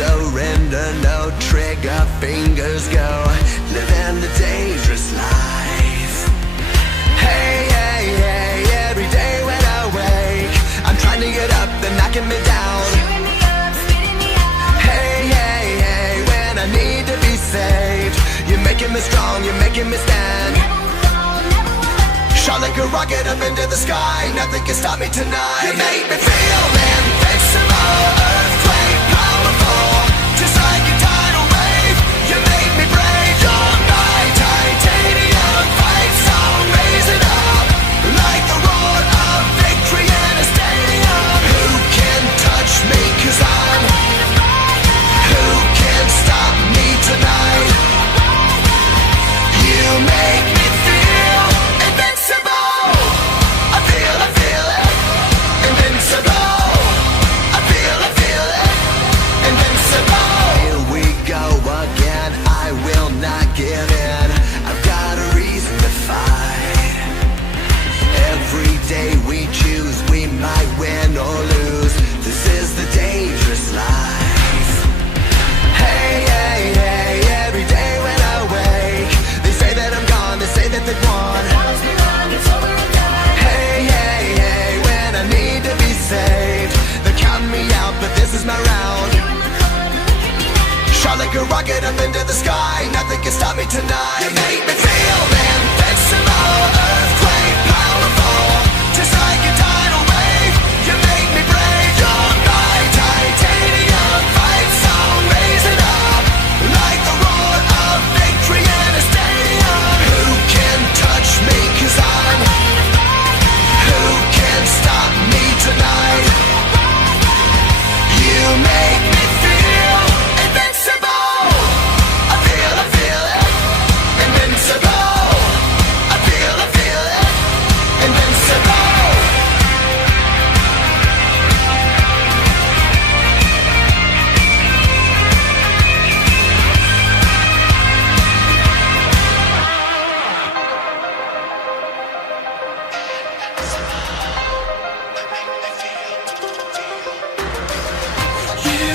surrender, no trigger fingers go, living the dangerous life. Hey, hey, hey, every day when I wake, I'm trying to get up, they're knocking me down. Hey, hey, hey, when I need to be saved, you're making me strong, you're making me stand. Shot like a rocket up into the sky, nothing can stop me tonight. You make me feel invincible, earthquake powerful, just like a tidal wave. You make me brave, you're my titanium fight song, raise it up like the roar of victory in a stadium. Who can touch me, 'cause I'm who can stop me tonight? You make me feel invincible. I feel it, invincible. I feel it, invincible. Here we go again, I will not give in. I've got a reason to fight. Every day we choose, we might win or lose. This is the dangerous life. Hey, hey, hey, every day when I wake, they say that I'm gone, they say that they've won. Hey, hey, hey, when I need to be saved, they're counting me out, but this is my round. Shot like a rocket up into the sky, nothing can stop me tonight. You make me feel invincible, earthquake powerful, just like a tidal wave. You make me brave, you're my titanium fight song, raise it up like the roar of victory in a stadium. Who can touch me, 'cause I'm who can stop me tonight? You make me feel invincible. I feel it, invincible. I feel it, invincible. You